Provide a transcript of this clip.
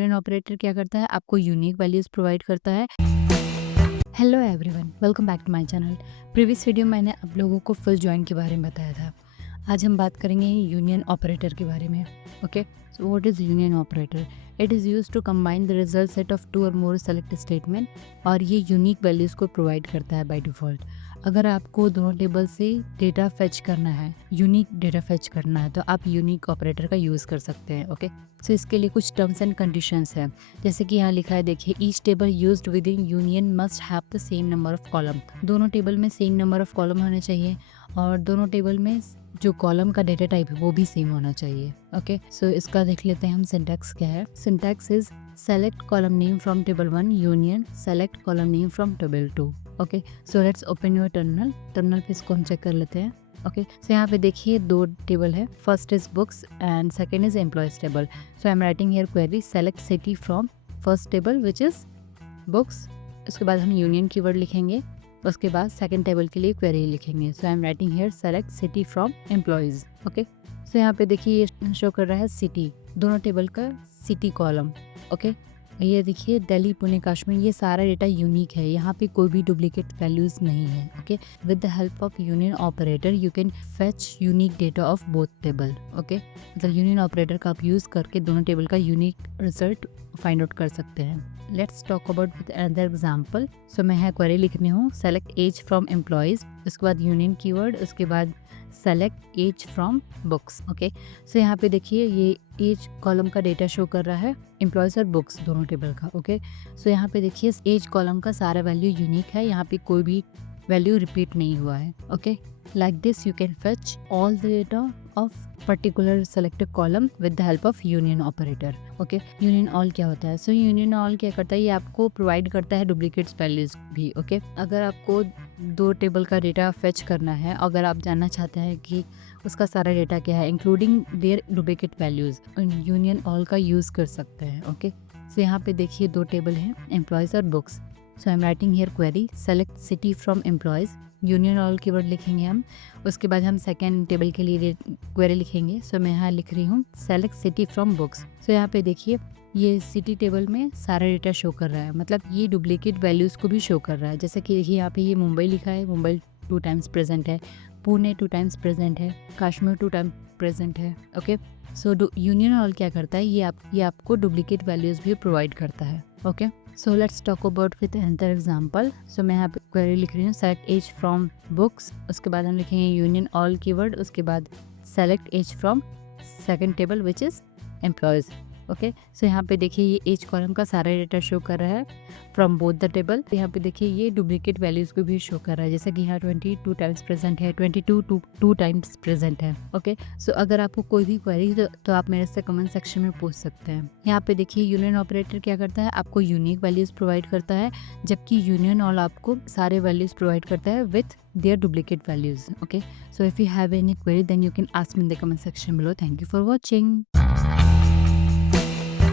Union operator क्या करता है, आपको यूनिक वैल्यूज प्रोवाइड करता है। Hello everyone, welcome back to my channel. Previous video में मैंने आप लोगों को फुल जॉइन के बारे में बताया था। आज हम बात करेंगे यूनियन ऑपरेटर के बारे में। Okay, so what is union operator? It is used to combine the result set of two or more select statement, और ये यूनिक वैल्यूज़ को प्रोवाइड करता है बाय डिफ़ॉल्ट। अगर आपको दोनों टेबल से डेटा फेच करना है, यूनिक डेटा फेच करना है, तो आप यूनिक ऑपरेटर का यूज़ कर सकते हैं। ओके, सो इसके लिए कुछ टर्म्स एंड कंडीशंस हैं, जैसे कि यहाँ लिखा है, देखिए, each table used with in union must have the same number of column. दोनों टेबल में सेम नंबर ऑफ कॉलम होने चाहिए, और दोनों टेबल में जो कॉलम का डेटा टाइप है वो भी सेम होना चाहिए। ओके, सो इसका देख लेते हैं हम सिंटैक्स क्या है। Syntax is select column name from table 1 union select column name from table 2। Okay, so let's open your terminal पे इसको हम चेक कर लेते हैं। ओके, सो यहाँ पे देखिए दो टेबल है, first is books and second is employees table. So I am writing here query select city from first table which is books. उसके बाद हम यूनियन कीवर्ड लिखेंगे, उसके बाद सेकंड टेबल के लिए क्वेरी लिखेंगे। So I am writing here select city from employees. Okay, so यहाँ पे देखिए ये शो कर रहा है सिटी, दोनों टेबल का सिटी कॉलम। ओके, ये देखिए दिल्ली, पुणे, कश्मीर, ये सारा डेटा यूनिक है, यहाँ पे कोई भी डुप्लीकेट वैल्यूज नहीं है। Okay, with the help of union operator you can fetch unique data of both table. Okay, मतलब यूनियन ऑपरेटर का आप यूज करके दोनों टेबल का यूनिक रिजल्ट फाइंड आउट कर सकते हैं। Let's talk about with another example. So मैं यहाँ क्वेरी लिखनी हूँ सेलेक्ट एज फ्रॉम एम्प्लॉयज, उसके बाद यूनियन कीवर्ड, उसके बाद select age from books. Okay, so यहाँ पे देखिए ये एज कॉलम का डेटा शो कर रहा है, एम्प्लॉयज और बुक्स दोनों टेबल का। ओके, सो यहाँ पे देखिए एज कॉलम का सारा वैल्यू यूनिक है, यहाँ पे कोई भी वैल्यू रिपीट नहीं हुआ है। Okay, like this you can fetch all the data of particular selected column with the help of union operator. Okay, union all क्या होता है? सो यूनियन ऑल क्या करता है, ये आपको प्रोवाइड करता है डुप्लीकेट्स वैल्यूज भी। ओके, अगर आपको दो टेबल का डेटा फेच करना है, अगर आप जानना चाहते हैं कि उसका सारा डेटा क्या है including there duplicate values, union all का यूज़ कर सकते हैं। ओके, सो यहाँ पे देखिए दो टेबल हैं, एम्प्लॉयज़ और books. So I am writing here query select city from employees, union all keyword लिखेंगे हम, उसके बाद हम सेकेंड टेबल के लिए क्वेरी लिखेंगे। सो मैं यहाँ लिख रही हूँ सेलेक्ट सिटी फ्रॉम बुक्स। सो यहाँ पे देखिए ये सिटी टेबल में सारा डेटा शो कर रहा है, मतलब ये डुप्लीकेट वैल्यूज़ को भी शो कर रहा है। जैसे कि देखिए यहाँ पे ये मुंबई लिखा है, मुंबई 2 टाइम्स प्रेजेंट है, पुणे 2 टाइम्स प्रेजेंट है, कश्मीर 2 टाइम प्रेजेंट है। ओके, सो यूनियन ऑल क्या करता है, ये आपको डुप्लीकेट वैल्यूज़ भी प्रोवाइड करता है। Okay, so let's talk about with another example. So मैं यहाँ पे क्वेरी लिख रही हूँ सेलेक्ट एज फ्रॉम बुक्स, उसके बाद हम लिखेंगे यूनियन ऑल कीवर्ड, उसके बाद select age from second table which is employees. Okay, so यहाँ पे देखिए ये एज कॉलम का सारा डेटा शो कर रहा है फ्रॉम बोथ द टेबल। यहाँ पे देखिए ये डुप्लीकेट वैल्यूज़ को भी शो कर रहा है, जैसे कि यहाँ 22 टाइम्स प्रेजेंट है, 22 2 टाइम्स प्रेजेंट है। ओके, सो अगर आपको कोई भी क्वेरी तो आप मेरे से कमेंट सेक्शन में पूछ सकते हैं। यहाँ पे देखिए यूनियन ऑपरेटर क्या करता है, आपको यूनिक वैल्यूज़ प्रोवाइड करता है, जबकि यूनियन ऑल आपको सारे वैल्यूज़ प्रोवाइड करता है with their duplicate values. Okay, so if you have any query then you can ask me in the comment section below. Thank you for watching.